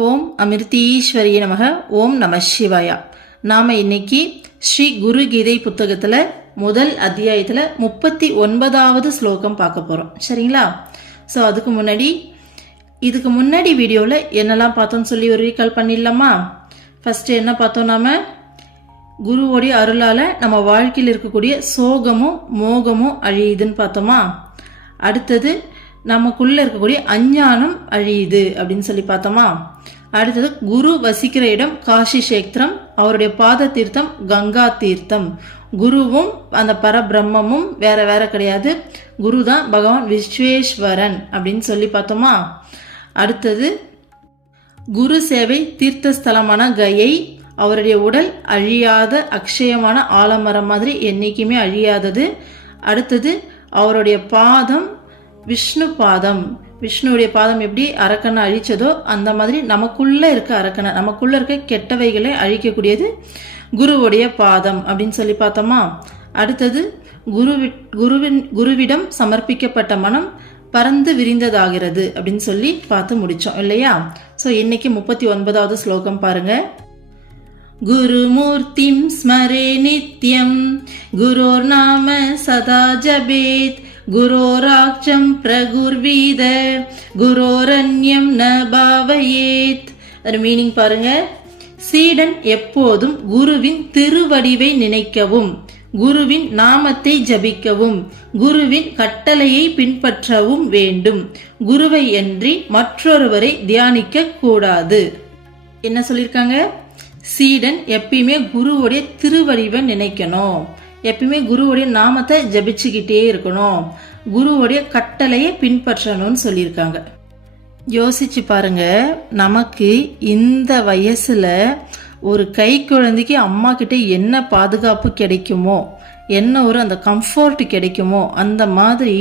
ஓம் அமிர்தீஸ்வரிய நமக. ஓம் நம சிவாயா. நாம் இன்னைக்கு ஸ்ரீ குரு கீதை புத்தகத்தில் முதல் அத்தியாயத்தில் 39வது ஸ்லோகம் பார்க்க போகிறோம். சரிங்களா? ஸோ இதுக்கு முன்னாடி வீடியோவில் என்னெல்லாம் பார்த்தோம்னு சொல்லி ஒரு ரீகால் பண்ணிடலாமா? ஃபஸ்ட்டு என்ன பார்த்தோம்? நாம குருவோடைய அருளால் நம்ம வாழ்க்கையில் இருக்கக்கூடிய சோகமும் மோகமும் அழியுதுன்னு பார்த்தோமா? அடுத்தது நமக்குள்ள இருக்கக்கூடிய அஞ்ஞானம் அழியுது அப்படின்னு சொல்லி பார்த்தோமா? அடுத்தது குரு வசிக்கிற இடம் காஷி கஷேத்திரம், அவருடைய பாத தீர்த்தம் கங்கா தீர்த்தம். குருவும் அந்த பரபிரம்மமும் வேற வேற கிடையாது, குரு தான் பகவான் விஸ்வேஸ்வரன் அப்படின்னு சொல்லி பார்த்தோமா? அடுத்தது குரு சேவை தீர்த்தஸ்தலமான கயை, அவருடைய உடல் அழியாத அக்ஷயமான ஆலமரம் மாதிரி என்னைக்குமே அழியாதது. அடுத்தது அவருடைய பாதம் விஷ்ணு பாதம். விஷ்ணுடைய பாதம் எப்படி அரக்கனை அழிச்சதோ அந்த மாதிரி நமக்குள்ள இருக்க அரக்கனை, நமக்குள்ள இருக்க கெட்டவைகளை அழிக்கக்கூடியது குருவுடைய பாதம் அப்படின்னு சொல்லி பார்த்தோமா? அடுத்தது குருவிடம் சமர்ப்பிக்கப்பட்ட மனம் பறந்து விரிந்ததாகிறது அப்படின்னு சொல்லி பார்த்து முடிச்சோம் இல்லையா? ஸோ இன்னைக்கு 39வது ஸ்லோகம் பாருங்க. குருமூர்த்திம் ஸ்மரே நித்யம் குரோர் நாம சதா ஜபேத் குரோராக்ஷம் பிரகுர்வீத குரோரண்யம் ந பாவயேத். அது மீனிங் பாருங்க. சீடன் எப்போதும் குருவின் திருவடிவை நினைக்கவும், குருவின் நாமத்தை ஜபிக்கவும், குருவின் கட்டளையை பின்பற்றவும் வேண்டும். குருவை அன்றி மற்றொருவரை தியானிக்க கூடாது. என்ன சொல்லியிருக்காங்க? சீடன் எப்பயுமே குருவுடைய திருவடிவை நினைக்கணும், எப்பயுமே குருவுடைய நாமத்தை ஜபிச்சுக்கிட்டே இருக்கணும், குருவுடைய கட்டளையை பின்பற்றணும்னு சொல்லியிருக்காங்க. யோசிச்சு பாருங்க, நமக்கு இந்த வயசுல ஒரு கை குழந்தைக்கு அம்மா கிட்ட என்ன பாதுகாப்பு கிடைக்குமோ, என்ன ஒரு அந்த கம்ஃபர்ட் கிடைக்குமோ, அந்த மாதிரி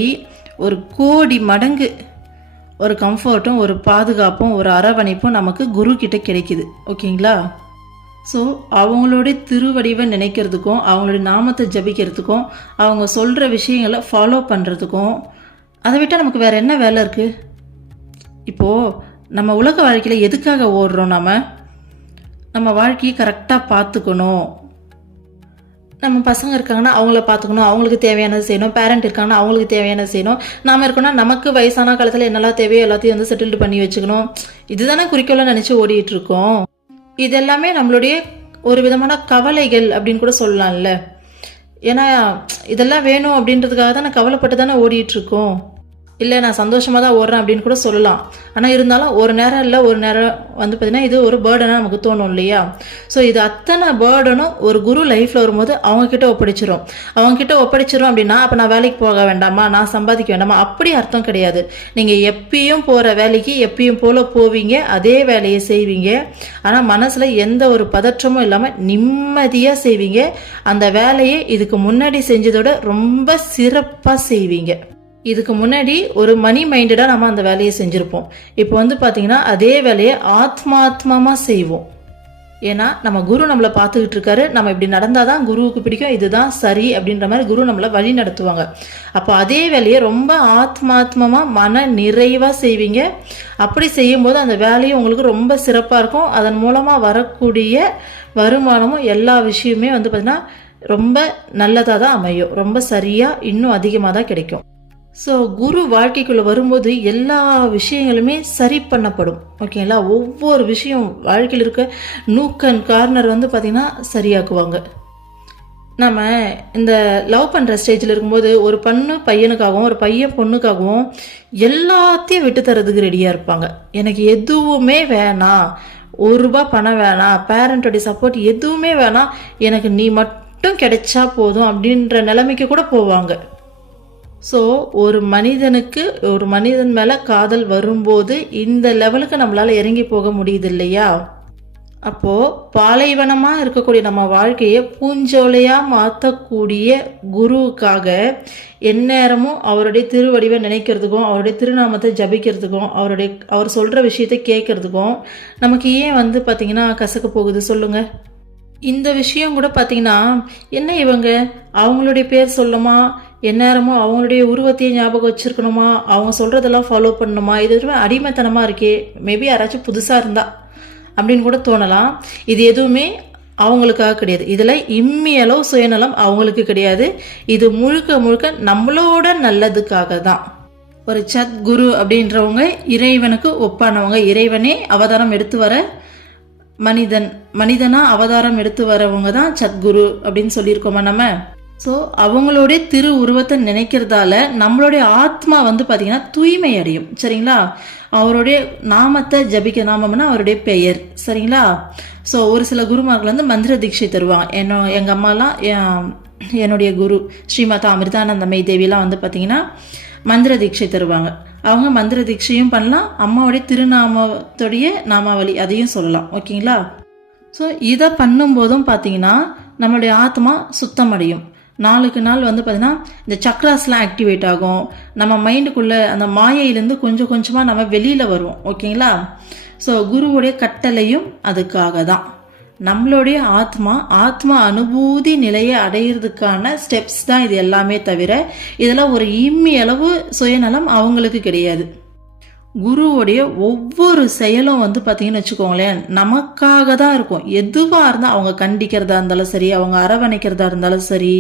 ஒரு கோடி மடங்கு ஒரு கம்ஃபர்ட்டும் ஒரு பாதுகாப்பும் ஒரு அரவணைப்பும் நமக்கு குரு கிட்ட கிடைக்குது. ஓகேங்களா? ஸோ அவங்களுடைய திருவடிவை நினைக்கிறதுக்கும், அவங்களுடைய நாமத்தை ஜபிக்கிறதுக்கும், அவங்க சொல்கிற விஷயங்களை ஃபாலோ பண்ணுறதுக்கும், அதை விட்டால் நமக்கு வேறு என்ன வேலை இருக்குது? இப்போது நம்ம உலக வாழ்க்கையில் எதுக்காக ஓடுறோம்? நம்ம வாழ்க்கையை கரெக்டாக பார்த்துக்கணும். நம்ம பசங்க இருக்காங்கன்னா அவங்கள பார்த்துக்கணும், அவங்களுக்கு தேவையானது செய்யணும். பேரண்ட் இருக்காங்கன்னா அவங்களுக்கு தேவையானது செய்யணும். நாம் இருக்கோம்னா நமக்கு வயசான காலத்தில் என்னெல்லாம் தேவையோ எல்லாத்தையும் வந்து செட்டில்டு பண்ணி வச்சுக்கணும். இதுதானே குறிக்கோளாக நினச்சி ஓடிட்டு இருக்கோம். இதெல்லாமே நம்மளுடைய ஒரு விதமான கவலைகள் அப்படின்னு கூட சொல்லலாம்ல. ஏன்னா இதெல்லாம் வேணும் அப்படின்றதுக்காக தான் நான் கவலைப்பட்டு தானே ஓடிட்டு இருக்கோம். இல்லை நான் சந்தோஷமாக தான் ஓடுறேன் அப்படின்னு கூட சொல்லலாம். ஆனால் இருந்தாலும் ஒரு நேரம் இல்லை ஒரு நேரம் வந்து பார்த்தீங்கன்னா இது ஒரு பேர்டனாக நமக்கு தோணும் இல்லையா? ஸோ இது அத்தனை பேர்டனும் ஒரு குரு லைஃப்பில் வரும்போது அவங்கக்கிட்ட ஒப்படைச்சிரும் அப்படின்னா அப்போ நான் வேலைக்கு போக வேண்டாமா, நான் சம்பாதிக்க வேண்டாமா? அப்படி அர்த்தம் கிடையாது. நீங்கள் எப்பயும் போகிற வேலைக்கு எப்பயும் போல போவீங்க, அதே வேலையை செய்வீங்க. ஆனால் மனசில் எந்த ஒரு பதற்றமும் இல்லாமல் நிம்மதியாக செய்வீங்க. அந்த வேலையை இதுக்கு முன்னாடி செஞ்சதோட ரொம்ப சிறப்பாக செய்வீங்க. இதுக்கு முன்னாடி ஒரு மணி மைண்டடாக நம்ம அந்த வேலையை செஞ்சுருப்போம். இப்போ வந்து பார்த்தீங்கன்னா அதே வேலையை ஆத்மாத்மமாக செய்வோம். ஏன்னா நம்ம குரு நம்மளை பார்த்துக்கிட்டு இருக்காரு. நம்ம இப்படி நடந்தால் தான் குருவுக்கு பிடிக்கும், இதுதான் சரி அப்படின்ற மாதிரி குரு நம்மளை வழி நடத்துவாங்க. அப்போ அதே வேலையை ரொம்ப ஆத்மாத்மமாக மன நிறைவாக செய்வீங்க. அப்படி செய்யும்போது அந்த வேலையும் உங்களுக்கு ரொம்ப சிறப்பாக இருக்கும். அதன் மூலமாக வரக்கூடிய வருமானமும் எல்லா விஷயமே வந்து பார்த்தீங்கன்னா ரொம்ப நல்லதாக தான் அமையும். ரொம்ப சரியாக இன்னும் அதிகமாக தான் கிடைக்கும். ஸோ குரு வாழ்க்கைக்குள்ளே வரும்போது எல்லா விஷயங்களுமே சரி பண்ணப்படும். ஓகேங்களா? ஒவ்வொரு விஷயம் வாழ்க்கையில் இருக்க நூக்கன் கார்னர் வந்து பார்த்திங்கன்னா சரியாக்குவாங்க. நம்ம இந்த லவ் பண்ணுற ஸ்டேஜில் இருக்கும்போது ஒரு பொண்ணு பையனுக்காகவும் ஒரு பையன் பொண்ணுக்காகவும் எல்லாத்தையும் விட்டு தரதுக்கு ரெடியாக இருப்பாங்க. எனக்கு எதுவுமே வேணாம், ₹1 பணம் வேணாம், பேரண்ட்டோடைய சப்போர்ட் எதுவுமே வேணாம், எனக்கு நீ மட்டும் கிடைச்சா போதும் அப்படின்ற நிலைமைக்கு கூட போவாங்க. ஸோ ஒரு மனிதன் மேலே காதல் வரும்போது இந்த லெவலுக்கு நம்மளால் இறங்கி போக முடியுது இல்லையா? அப்போது பாலைவனமாக இருக்கக்கூடிய நம்ம வாழ்க்கையை பூஞ்சோலையாக மாற்றக்கூடிய குருவுக்காக எந்நேரமும் அவருடைய திருவடிவை நினைக்கிறதுக்கும், அவருடைய திருநாமத்தை ஜபிக்கிறதுக்கும், அவர் சொல்கிற விஷயத்தை கேட்கறதுக்கும் நமக்கு ஏன் வந்து பார்த்திங்கன்னா கசக்க போகுது சொல்லுங்கள்? இந்த விஷயம் கூட பார்த்தீங்கன்னா என்ன இவங்க அவங்களுடைய பேர் சொல்லுமா, எந்நேரமும் அவங்களுடைய உருவத்தையே ஞாபகம் வச்சுருக்கணுமா, அவங்க சொல்கிறதெல்லாம் ஃபாலோ பண்ணணுமா, இது அடிமைத்தனமாக இருக்கே. மேபி யாராச்சும் புதுசாக இருந்தால் அப்படின்னு கூட தோணலாம். இது எதுவுமே அவங்களுக்காக கிடையாது. இதில் இம்மியளவு சுயநலம் அவங்களுக்கு கிடையாது. இது முழுக்க முழுக்க நம்மளோட நல்லதுக்காக தான். ஒரு சத்குரு அப்படின்றவங்க இறைவனுக்கு ஒப்பானவங்க. இறைவனே அவதாரம் எடுத்து வர மனிதனா அவதாரம் எடுத்து வரவங்க தான் சத்குரு அப்படின்னு சொல்லியிருக்கோமா நம்ம. ஸோ அவங்களுடைய திரு உருவத்தை நினைக்கிறதால நம்மளுடைய ஆத்மா வந்து பார்த்தீங்கன்னா தூய்மை அடையும். சரிங்களா? அவருடைய நாமத்தை ஜபிக்க, நாமம்னா அவருடைய பெயர். சரிங்களா? ஸோ ஒரு சில குருமார்கள் வந்து மந்திர தீட்சை தருவாங்க. எங்கள் அம்மாலாம், என்னுடைய குரு ஸ்ரீமாதா அமிர்தானந்தமயி தேவியெலாம் வந்து பார்த்தீங்கன்னா மந்திர தீட்சை தருவாங்க. அவங்க மந்திர தீட்சையும் பண்ணலாம், அம்மாவுடைய திருநாமத்துடைய நாமாவளி அதையும் சொல்லலாம். ஓகேங்களா? ஸோ இதை பண்ணும்போதும் பார்த்தீங்கன்னா நம்மளுடைய ஆத்மா சுத்தம் அடையும். நாளுக்கு நாள் வந்து பார்த்தீங்கன்னா இந்த சக்ராஸ்லாம் ஆக்டிவேட் ஆகும். நம்ம மைண்டுக்குள்ளே அந்த மாயையிலேருந்து கொஞ்சம் கொஞ்சமாக நம்ம வெளியில் வருவோம். ஓகேங்களா? ஸோ குருவுடைய கட்டளையும் அதுக்காக தான். நம்மளுடைய ஆத்மா அனுபூதி நிலையை அடையிறதுக்கான ஸ்டெப்ஸ் தான் இது எல்லாமே தவிர இதெல்லாம் ஒரு இம்மி அளவு சுயநலம் அவங்களுக்கு கிடையாது. குருவுடைய ஒவ்வொரு செயலும் வந்து பார்த்தீங்கன்னு வச்சுக்கோங்களேன் நமக்காக தான் இருக்கும். எதுவாக இருந்தால் அவங்க கண்டிக்கிறதா இருந்தாலும் சரி, அவங்க அரவணைக்கிறதா இருந்தாலும் சரி,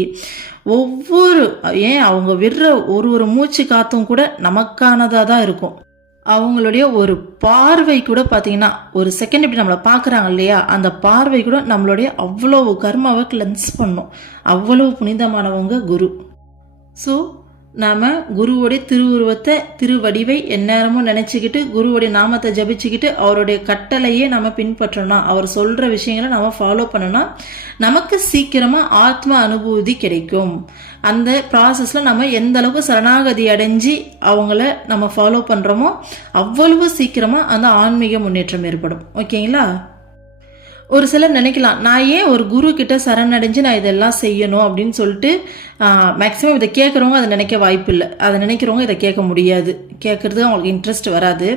அவங்க விடுற ஒரு மூச்சு காத்தும் கூட நமக்கானதாக தான் இருக்கும். அவங்களுடைய ஒரு பார்வை கூட பார்த்தீங்கன்னா ஒரு செகண்ட் இப்படி நம்மளை பார்க்குறாங்க இல்லையா, அந்த பார்வை கூட நம்மளுடைய அவ்வளவு கர்மாவை கிளென்ஸ் பண்ணும். அவ்வளவு புனிதமானவங்க குரு. ஸோ நாம் குருவோடைய திருவுருவத்தை, திருவடிவை எந்நேரமும் நினச்சிக்கிட்டு குருவோடைய நாமத்தை ஜபிச்சுக்கிட்டு அவருடைய கட்டளையே நம்ம பின்பற்றணும். அவர் சொல்கிற விஷயங்களை நம்ம ஃபாலோ பண்ணோன்னா நமக்கு சீக்கிரமாக ஆத்ம அனுபூதி கிடைக்கும். அந்த ப்ராசஸில் நம்ம எந்த அளவுக்கு சரணாகதி அடைஞ்சி அவங்கள நம்ம ஃபாலோ பண்ணுறோமோ அவ்வளவு சீக்கிரமாக அந்த ஆன்மீக முன்னேற்றம் ஏற்படும். ஓகேங்களா? ஒரு சிலர் நினைக்கலாம், நான் ஏன் ஒரு குரு கிட்ட சரணடைஞ்சு நான் இதெல்லாம் செய்யணும் அப்படின்னு சொல்லிட்டு மேக்ஸிமம் இதை கேட்குறவங்க அதை நினைக்க வாய்ப்பு இல்லை. அதை நினைக்கிறவங்க இதை கேட்க முடியாது, கேட்குறதுக்கு அவங்களுக்கு இன்ட்ரெஸ்ட் வராது.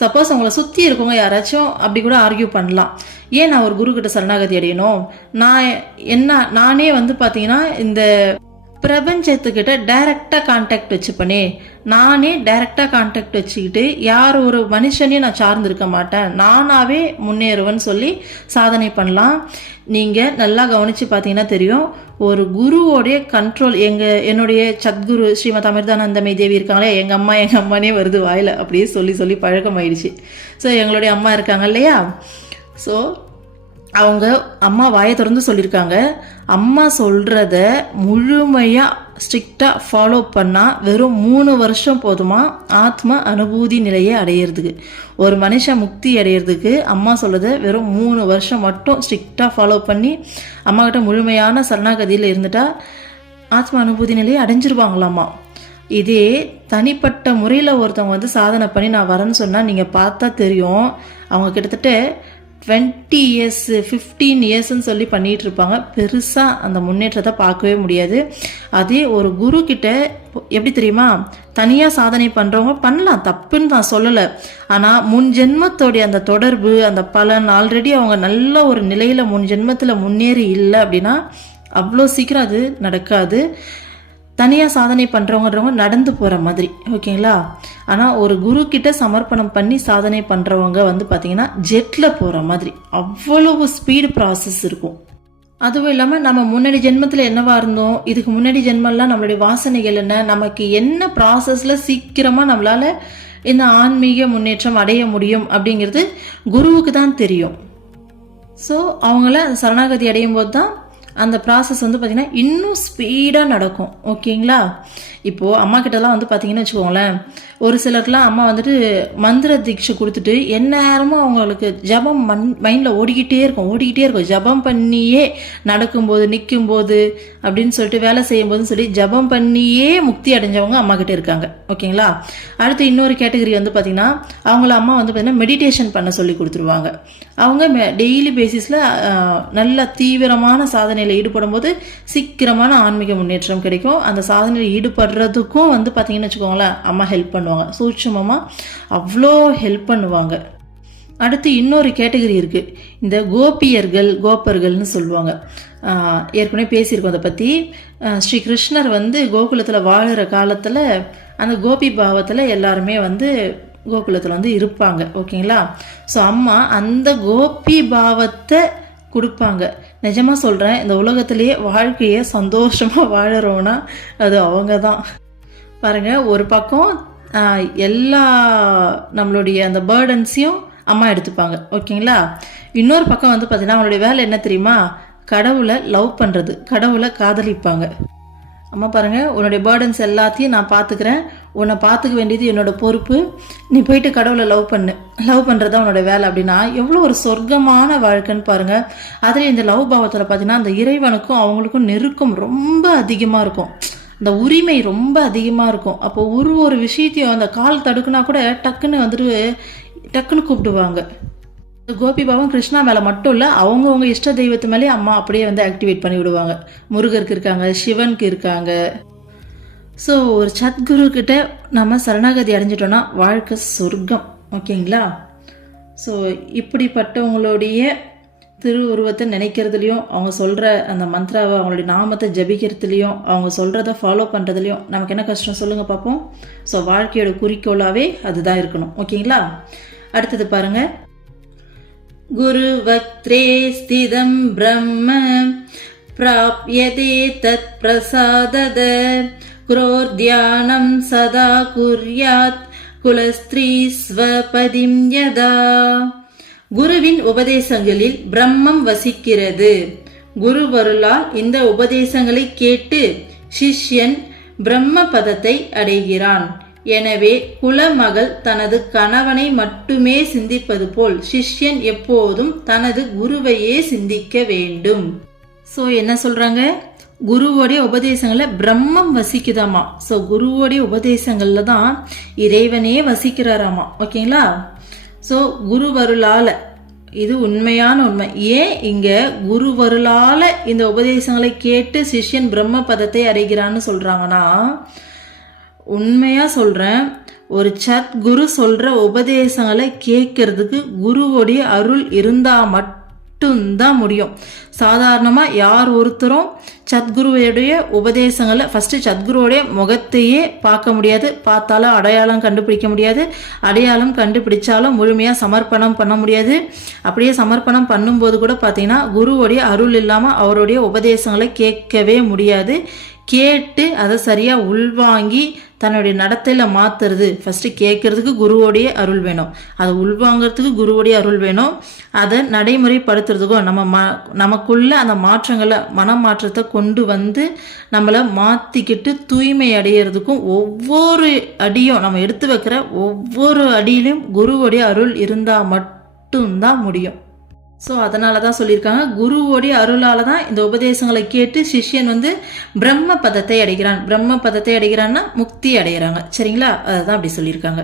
சப்போஸ் அவங்கள சுற்றி இருக்கவங்க யாராச்சும் அப்படி கூட ஆர்கியூ பண்ணலாம், ஏன் நான் ஒரு குரு கிட்ட சரணாகதி அடையணும், நானே வந்து பார்த்தீங்கன்னா இந்த பிரபஞ்சத்துக்கிட்ட டைரக்டாக கான்டாக்ட் வச்சுப்பனே, நானே டைரக்டாக கான்டாக்ட் வச்சுக்கிட்டு யார் ஒரு மனுஷனையும் நான் சார்ந்திருக்க மாட்டேன், நானாகவே முன்னேறுவேன்னு சொல்லி சாதனை பண்ணலாம். நீங்கள் நல்லா கவனித்து பார்த்தீங்கன்னா தெரியும், ஒரு குருவோடைய கண்ட்ரோல் என்னுடைய சத்குரு ஸ்ரீமத் அமிர்தானந்தமயி தேவி இருக்காங்களே, எங்கள் அம்மானே வருது வாயில், அப்படியே சொல்லி சொல்லி பழக்கமாயிடுச்சு. ஸோ எங்களுடைய அம்மா இருக்காங்க இல்லையா, ஸோ அவங்க அம்மா வாயை திறந்து சொல்லியிருக்காங்க, அம்மா சொல்கிறத முழுமையாக ஸ்ட்ரிக்டாக ஃபாலோ பண்ணால் வெறும் 3 வருஷம் போதுமா ஆத்ம அனுபூதி நிலையை அடையிறதுக்கு. ஒரு மனுஷன் முக்தி அடையிறதுக்கு அம்மா சொல்கிறத வெறும் 3 வருஷம் மட்டும் ஸ்ட்ரிக்டாக ஃபாலோ பண்ணி அம்மாக்கிட்ட முழுமையான சரணாகதியில் இருந்துட்டா ஆத்ம அனுபூதி நிலையை அடைஞ்சிருவாங்களாம்மா. இதே தனிப்பட்ட முறையில் ஒருத்தவங்க வந்து சாதனை பண்ணி நான் வரேன்னு சொன்னால் நீங்கள் பார்த்தா தெரியும், அவங்க கிட்டத்தட்ட 20 years 15 yearsன்னு சொல்லி பண்ணிகிட்டு இருப்பாங்க. பெருசாக அந்த முன்னேற்றத்தை பார்க்கவே முடியாது. அதே ஒரு குரு கிட்ட எப்படி தெரியுமா, தனியாக சாதனை பண்ணுறவங்க பண்ணலாம், தப்புன்னு நான் சொல்லலை. ஆனால் முன் ஜென்மத்தோடைய அந்த தொடர்பு, அந்த பலன் ஆல்ரெடி அவங்க நல்ல ஒரு நிலையில் முன் ஜென்மத்தில் முன்னேறி இல்லை அப்படின்னா அவ்வளோ சீக்கிரம் அது நடக்காது. தனியாக சாதனை பண்ணுறவங்கன்றவங்க நடந்து போகிற மாதிரி. ஓகேங்களா? ஆனால் ஒரு குரு கிட்ட சமர்ப்பணம் பண்ணி சாதனை பண்ணுறவங்க வந்து பார்த்திங்கன்னா ஜெட்டில் போகிற மாதிரி அவ்வளவு ஸ்பீடு ப்ராசஸ் இருக்கும். அதுவும் இல்லாமல் நம்ம முன்னாடி ஜென்மத்தில் என்னவா இருந்தோம், இதுக்கு முன்னாடி ஜென்மெல்லாம் நம்மளுடைய வாசனைகள் என்ன, நமக்கு என்ன ப்ராசஸில் சீக்கிரமாக நம்மளால் இந்த ஆன்மீக முன்னேற்றம் அடைய முடியும் அப்படிங்கிறது குருவுக்கு தான் தெரியும். ஸோ அவங்கள சரணாகதி அடையும் போது தான் அந்த ப்ராசஸ் வந்து பார்த்திங்கன்னா இன்னும் ஸ்பீடாக நடக்கும். ஓகேங்களா? இப்போது அம்மா கிட்டலாம் வந்து பார்த்திங்கன்னு வச்சுக்கோங்களேன், ஒரு சிலருக்குலாம் அம்மா வந்துட்டு மந்திர தீட்சை கொடுத்துட்டு எந்நேரமும் அவங்களுக்கு ஜபம் மைண்டில் ஓடிக்கிட்டே இருக்கும். ஜபம் பண்ணியே நடக்கும்போது, நிற்கும்போது அப்படின்னு சொல்லிட்டு, வேலை செய்யும்போதுன்னு சொல்லி ஜபம் பண்ணியே முக்தி அடைஞ்சவங்க அம்மா கிட்டே இருக்காங்க. ஓகேங்களா? அடுத்து இன்னொரு கேட்டகரி வந்து பார்த்திங்கன்னா அவங்கள அம்மா வந்து பார்த்திங்கன்னா மெடிடேஷன் பண்ண சொல்லி கொடுத்துருவாங்க. அவங்க டெய்லி பேசிஸில் நல்ல தீவிரமான சாதனையில் ஈடுபடும் போது சீக்கிரமான ஆன்மீக முன்னேற்றம் கிடைக்கும். அந்த சாதனையில் ஈடுபடுறதுக்கும் வந்து பார்த்திங்கன்னு வச்சுக்கோங்களேன் அம்மா ஹெல்ப் பண்ணுவாங்க, சூட்சமமாக அவ்வளோ ஹெல்ப் பண்ணுவாங்க. அடுத்து இன்னொரு கேட்டகரி இருக்குது, இந்த கோப்பர்கள்னு சொல்லுவாங்க. ஏற்கனவே பேசியிருக்கோம் அதை பற்றி. ஸ்ரீ கிருஷ்ணர் வந்து கோகுலத்தில் வாழுற காலத்தில் அந்த கோபி பாவத்தில் எல்லாருமே வந்து கோகுலத்தில் வந்து இருப்பாங்க. ஓகேங்களா? ஸோ அம்மா அந்த கோபி பாவத்தை கொடுப்பாங்க. நிஜமாக சொல்கிறேன், இந்த உலகத்திலேயே வாழ்க்கையை சந்தோஷமாக வாழறோன்னா அது அவங்க தான். பாருங்கள், ஒரு பக்கம் எல்லா நம்மளுடைய அந்த பேர்டன்ஸையும் அம்மா எடுத்துப்பாங்க. ஓகேங்களா? இன்னொரு பக்கம் வந்து பார்த்தீங்கன்னா அவங்களுடைய வேலை என்ன தெரியுமா? கடவுளை லவ் பண்ணுறது, கடவுளை காதலிப்பாங்க. அம்மா பாருங்கள், உன்னுடைய பேர்டன்ஸ் எல்லாத்தையும் நான் பார்த்துக்கிறேன், உன்னை பார்த்துக்க வேண்டியது என்னோட பொறுப்பு, நீ போயிட்டு கடவுளை லவ் பண்ணுறது தான் உன்னோட வேலை அப்படின்னா எவ்வளோ ஒரு சொர்க்கமான வாழ்க்கைன்னு பாருங்கள். அதில் இந்த லவ் பாவத்தில் பார்த்தீங்கன்னா அந்த இறைவனுக்கும் அவங்களுக்கும் நெருக்கம் ரொம்ப அதிகமாக இருக்கும், இந்த உரிமை ரொம்ப அதிகமாக இருக்கும். அப்போ ஒரு விஷயத்தையும் அந்த கால் தடுக்குனா கூட டக்குன்னு கூப்பிடுவாங்க. கோபி பாவம் கிருஷ்ணா மேலே மட்டும் இல்லை, அவங்கவுங்க இஷ்ட தெய்வத்து மேலே அம்மா அப்படியே வந்து ஆக்டிவேட் பண்ணி விடுவாங்க. முருகருக்கு இருக்காங்க, சிவனுக்கு இருக்காங்க. ஸோ ஒரு சத்குரு கிட்ட நம்ம சரணாகதி அடைஞ்சிட்டோன்னா வாழ்க்கை சொர்க்கம். ஓகேங்களா? ஸோ இப்படிப்பட்டவங்களுடைய திருவுருவத்தை நினைக்கிறதுலையும், அவங்க சொல்கிற அந்த மந்த்ராவை, அவங்களுடைய நாமத்தை ஜபிக்கிறதுலையும், அவங்க சொல்கிறத ஃபாலோ பண்ணுறதுலையும் நமக்கு என்ன கஷ்டம் சொல்லுங்கள் பார்ப்போம். ஸோ வாழ்க்கையோட குறிக்கோளாகவே அதுதான் இருக்கணும். ஓகேங்களா? அடுத்தது பாருங்கள். குரு வக்த்ரே ஸ்திதம் பிரம்ம பிராப்யதே தத் பிரசாதத குரோர் தியானம் சதா குர்யாத் குலஸ்திரீ ஸ்வபதிம் யதா. குருவின் உபதேசங்களில் பிரம்மம் வசிக்கிறது. குருவருளால் இந்த உபதேசங்களை கேட்டு சிஷ்யன் பிரம்ம பதத்தை அடைகிறான். எனவே குலமகள் தனது கணவனை மட்டுமே சிந்திப்பது போல் சிஷ்யன் எப்போதும் தனது குருவையே சிந்திக்க வேண்டும். ஸோ என்ன சொல்றாங்க? குருவோடைய உபதேசங்களை பிரம்மம் வசிக்குதாமா. ஸோ குருவோடைய உபதேசங்கள்ல தான் இறைவனே வசிக்கிறாராமா. ஓகேங்களா? ஸோ குருவருளால, இது உண்மையான உண்மை. ஏன் இங்க குருவருளால இந்த உபதேசங்களை கேட்டு சிஷ்யன் பிரம்ம பதத்தை அடைகிறான்னு சொல்றாங்கன்னா, உண்மையா சொல்றேன், ஒரு சத்குரு சொல்ற உபதேசங்களை கேட்கறதுக்கு குருவோடைய அருள் இருந்தா மட்டும்தான் முடியும். சாதாரணமா யார் ஒருத்தரும் சத்குருவுடைய உபதேசங்களை ஃபர்ஸ்ட் சத்குருவோடைய முகத்தையே பார்க்க முடியாது, பார்த்தாலும் அடையாளம் கண்டுபிடிக்க முடியாது, அடையாளம் கண்டுபிடிச்சாலும் முழுமையா சமர்ப்பணம் பண்ண முடியாது. அப்படியே சமர்ப்பணம் பண்ணும்போது கூட பார்த்தீங்கன்னா குருவோடைய அருள் இல்லாமல் அவருடைய உபதேசங்களை கேட்கவே முடியாது. கேட்டு அதை சரியாக உள்வாங்கி தன்னுடைய நடத்தையில் மாற்றுறது, ஃபஸ்ட்டு கேட்கறதுக்கு குருவோடைய அருள் வேணும், அதை உள்வாங்கிறதுக்கு குருவோடைய அருள் வேணும், அதை நடைமுறைப்படுத்துறதுக்கும் நமக்குள்ள அந்த மாற்றங்களை, மனமாற்றத்தை கொண்டு வந்து நம்மளை மாற்றிக்கிட்டு தூய்மை அடையிறதுக்கும் ஒவ்வொரு அடியும், நம்ம எடுத்து வைக்கிற ஒவ்வொரு அடியிலும் குருவோடைய அருள் இருந்தால் மட்டும்தான் முடியும். ஸோ அதனால தான் சொல்லியிருக்காங்க, குருவோடைய அருளால் தான் இந்த உபதேசங்களை கேட்டு சிஷ்யன் வந்து பிரம்ம பதத்தை அடைகிறான். பிரம்ம பதத்தை அடைகிறான்னா முக்தி அடைகிறாங்க. சரிங்களா? அதை தான் அப்படி சொல்லியிருக்காங்க.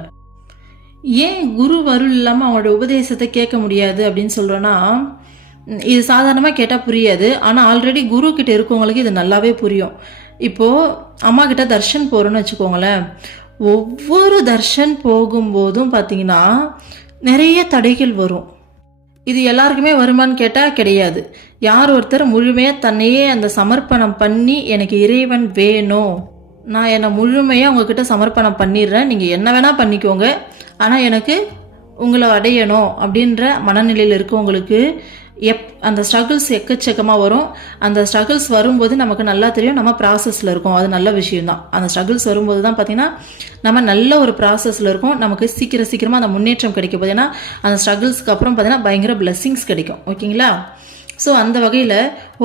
ஏன் குரு அருள் இல்லாமல் அவங்களோட உபதேசத்தை கேட்க முடியாது அப்படின்னு சொல்கிறோன்னா, இது சாதாரணமாக கேட்டால் புரியாது, ஆனால் ஆல்ரெடி குரு கிட்ட இருக்கவங்களுக்கு இது நல்லாவே புரியும். இப்போது அம்மா கிட்ட தர்ஷன் போகிறோன்னு வச்சுக்கோங்களேன், ஒவ்வொரு தர்ஷன் போகும்போதும் பார்த்தீங்கன்னா நிறைய தடைகள் வரும். இது எல்லாருக்குமே வருமானு கேட்டால் கிடையாது. யார் ஒருத்தர் முழுமையாக தன்னையே அந்த சமர்ப்பணம் பண்ணி எனக்கு இறைவன் வேணும், நான் என்னை முழுமையாக உங்ககிட்ட சமர்ப்பணம் பண்ணிடுறேன், நீங்கள் என்ன வேணால் பண்ணிக்கோங்க, ஆனால் எனக்கு உங்களை அடையணும் அப்படின்ற மனநிலையில் இருக்கவங்களுக்கு அந்த ஸ்ட்ரகிள்ஸ் எக்கச்சக்கமாக வரும். அந்த ஸ்ட்ரகிள்ஸ் வரும்போது நமக்கு நல்லா தெரியும் நம்ம ப்ராசஸில் இருக்கோம், அது நல்ல விஷயம்தான். அந்த ஸ்ட்ரகிள்ஸ் வரும்போது தான் பார்த்திங்கன்னா நம்ம நல்ல ஒரு ப்ராசஸில் இருக்கோம், நமக்கு சீக்கிரமாக அந்த முன்னேற்றம் கிடைக்கும் போது. ஏன்னா அந்த ஸ்ட்ரகிள்ஸ்க்கு அப்புறம் பார்த்திங்கன்னா பயங்கர பிளெஸ்ஸிங்ஸ் கிடைக்கும். ஓகேங்களா? ஸோ அந்த வகையில்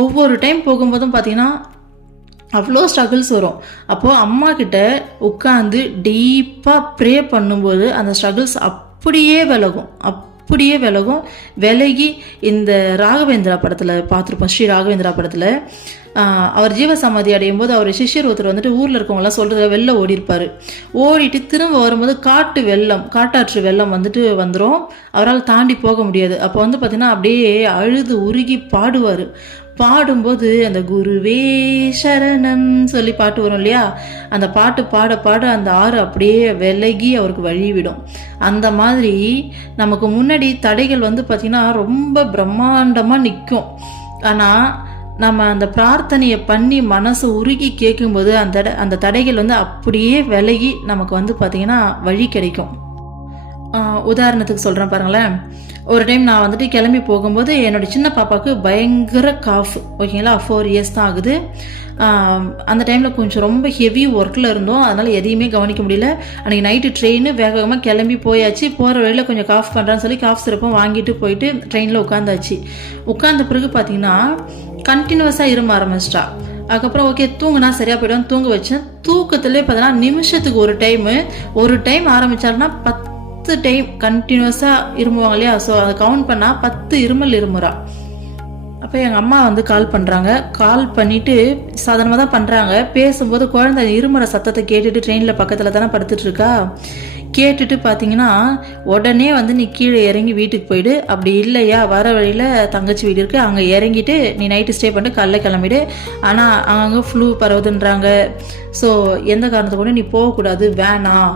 ஒவ்வொரு டைம் போகும்போதும் பார்த்திங்கன்னா அவ்வளோ ஸ்ட்ரகிள்ஸ் வரும். அப்போது அம்மா கிட்ட உட்காந்து டீப்பாக ப்ரே பண்ணும்போது அந்த ஸ்ட்ரகிள்ஸ் அப்படியே விலகும். விலகி இந்த ராகவேந்திரா படத்தில் பார்த்துருப்போம், ஸ்ரீ ராகவேந்திரா படத்தில் அவர் ஜீவசமாதி அடையும் போது அவர் சிஷ்யர் ஒருத்தர் வந்துட்டு ஊரில் இருக்கவங்களாம் சொல்கிறத வெளில ஓடிருப்பார். ஓடிட்டு திரும்ப வரும்போது காட்டாற்று வெள்ளம் வந்துடும், அவரால் தாண்டி போக முடியாது. அப்போ வந்து பார்த்திங்கன்னா அப்படியே அழுது உருகி பாடும்போது அந்த குருவே சரணம் சொல்லி பாட்டு வரும் இல்லையா, அந்த பாட்டு பாட அந்த ஆறு அப்படியே விலகி அவருக்கு வழிவிடும். அந்த மாதிரி நமக்கு முன்னாடி தடைகள் வந்து பார்த்திங்கன்னா ரொம்ப பிரம்மாண்டமாக நிற்கும். ஆனால் நம்ம அந்த பிரார்த்தனையை பண்ணி மனசு உருகி கேட்கும்போது அந்த தடைகள் வந்து அப்படியே விலகி நமக்கு வந்து பார்த்திங்கன்னா வழி கிடைக்கும். உதாரணத்துக்கு சொல்கிறேன் பாருங்களேன். ஒரு டைம் நான் வந்துட்டு கிளம்பி போகும்போது என்னோடய சின்ன பாப்பாவுக்கு பயங்கர காஃப், ஓகேங்களா. 4 இயர்ஸ் தான் ஆகுது. அந்த டைமில் கொஞ்சம் ரொம்ப ஹெவி ஒர்க்கில் இருந்தோம், அதனால் எதையுமே கவனிக்க முடியல. அன்றைக்கி நைட்டு ட்ரெயின் வேகமாக கிளம்பி போயாச்சு. போகிற வழியில் கொஞ்சம் காஃப் பண்ணுறான்னு சொல்லி காஃப் சிறப்பும் வாங்கிட்டு போயிட்டு ட்ரெயினில் உட்காந்தாச்சு. உட்காந்த பிறகு பார்த்திங்கன்னா கண்டினியூஸாக இரும ஆரம்பிச்சிட்டா. அதுக்கப்புறம் ஓகே தூங்குனா சரியாக போய்டும் தூங்க வச்சேன். தூக்கத்துலேயே பார்த்தீங்கன்னா நிமிஷத்துக்கு ஒரு டைம் ஆரம்பித்தாருன்னா 10 டைம் கண்டினியூஸாக இருமுவாங்க இல்லையா. ஸோ அதை கவுண்ட் பண்ணால் 10 இருமல் இருமுறா. அப்போ எங்கள் அம்மா வந்து கால் பண்ணுறாங்க. கால் பண்ணிவிட்டு சாதாரணமாக தான் பண்ணுறாங்க. பேசும்போது குழந்தை இருமுறை சத்தத்தை கேட்டுட்டு ட்ரெயினில் பக்கத்தில் தானே படுத்துட்ருக்கா. கேட்டுட்டு பார்த்தீங்கன்னா உடனே வந்து நீ கீழே இறங்கி வீட்டுக்கு போயிடு, அப்படி இல்லையா வர வழியில் தங்கச்சி வீடு இருக்குது, அங்கே இறங்கிட்டு நீ நைட்டு ஸ்டே பண்ணிட்டு காலைல கிளம்பிடு. ஆனால் அங்கங்கே ஃப்ளூ பரவுதுன்றாங்க. ஸோ எந்த காரணத்தை கூட நீ போகக்கூடாது, வேணாம்,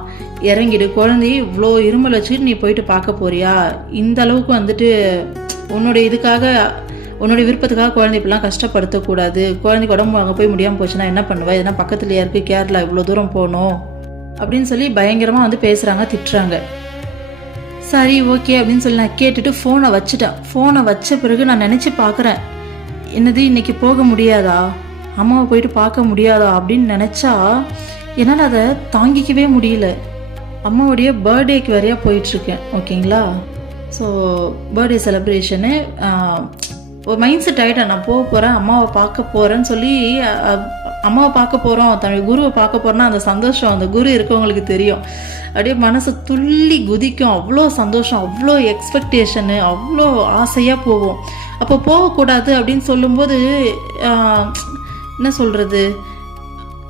இறங்கிடு. குழந்தைய இவ்வளோ இருமல் வச்சுக்கிட்டு நீ போயிட்டு பார்க்க போறியா? இந்த அளவுக்கு வந்துட்டு உன்னுடைய விருப்பத்துக்காக குழந்தை இப்படிலாம் கஷ்டப்படுத்தக்கூடாது. குழந்தைக்கு உடம்பு அங்கே போய் முடியாமல் போச்சுன்னா என்ன பண்ணுவேன்? எதனா பக்கத்துலேயே இருக்குது, கேரளா இவ்வளோ தூரம் போகணும் அப்படின்னு சொல்லி பயங்கரமாக வந்து பேசுகிறாங்க, திட்டுறாங்க. சரி ஓகே அப்படின்னு சொல்லி நான் கேட்டுட்டு ஃபோனை வச்சுட்டேன். ஃபோனை வச்ச பிறகு நான் நினச்சி பார்க்குறேன், என்னது இன்னைக்கு போக முடியாதா, அம்மாவை போயிட்டு பார்க்க முடியாதா அப்படின்னு நினச்சா என்னால் அதை தாங்கிக்கவே முடியல. அம்மாவுடைய பர்த்டேக்கு வரையா போயிட்டுருக்கேன், ஓகேங்களா. ஸோ பர்த்டே செலிப்ரேஷனு ஒரு மைண்ட் செட் ஆகிட்டேன். நான் போக போகிறேன், அம்மாவை பார்க்க போகிறேன்னு சொல்லி. அம்மாவை பார்க்க போகிறோம், தன்னுடைய குருவை பார்க்க போகிறோன்னா அந்த சந்தோஷம் அந்த குரு இருக்கவங்களுக்கு தெரியும். அப்படியே மனசு துள்ளி குதிக்கும். அவ்வளோ சந்தோஷம், அவ்வளோ எக்ஸ்பெக்டேஷனு, அவ்வளோ ஆசையாக போவோம். அப்போ போகக்கூடாது அப்படின்னு சொல்லும்போது என்ன சொல்கிறது,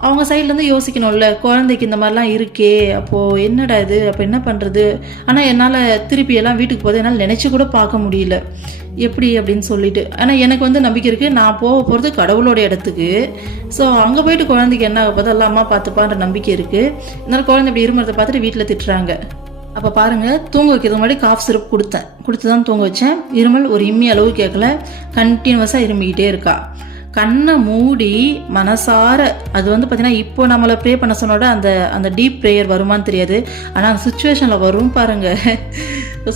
அவங்க சைட்லேருந்து யோசிக்கணும்ல, குழந்தைக்கு இந்த மாதிரிலாம் இருக்கே, அப்போது என்னடா இது, அப்போ என்ன பண்ணுறது. ஆனால் என்னால் திருப்பி எல்லாம் வீட்டுக்கு போது என்னால் நினச்சி கூட பார்க்க முடியல எப்படி அப்படின்னு சொல்லிட்டு. ஆனால் எனக்கு வந்து நம்பிக்கை இருக்குது, நான் போகிறது கடவுளோட இடத்துக்கு. ஸோ அங்கே போயிட்டு குழந்தைக்கு என்ன ஆக போது எல்லாம் அம்மா பார்த்துப்பான்ற நம்பிக்கை இருக்குது. இருந்தாலும் குழந்தை இப்படி இருமுறதை பார்த்துட்டு வீட்டில் திட்டுறாங்க. அப்போ பாருங்கள், தூங்க வைக்கிறதுக்கு முன்னாடி காஃப் சிரப் கொடுத்து தான் தூங்க வச்சேன். இருமல் ஒரு இம்மி அளவு கேட்கல, கண்டினியூஸாக இருமிக்கிட்டே இருக்கா. கண்ணை மூடி மனசார, அது வந்து பார்த்தீங்கன்னா இப்போ நம்மளை ப்ரே பண்ண சொன்னோட அந்த டீப் ப்ரேயர் வருமானு தெரியாது, ஆனால் அந்த சுச்சுவேஷனில் வரும் பாருங்கள்.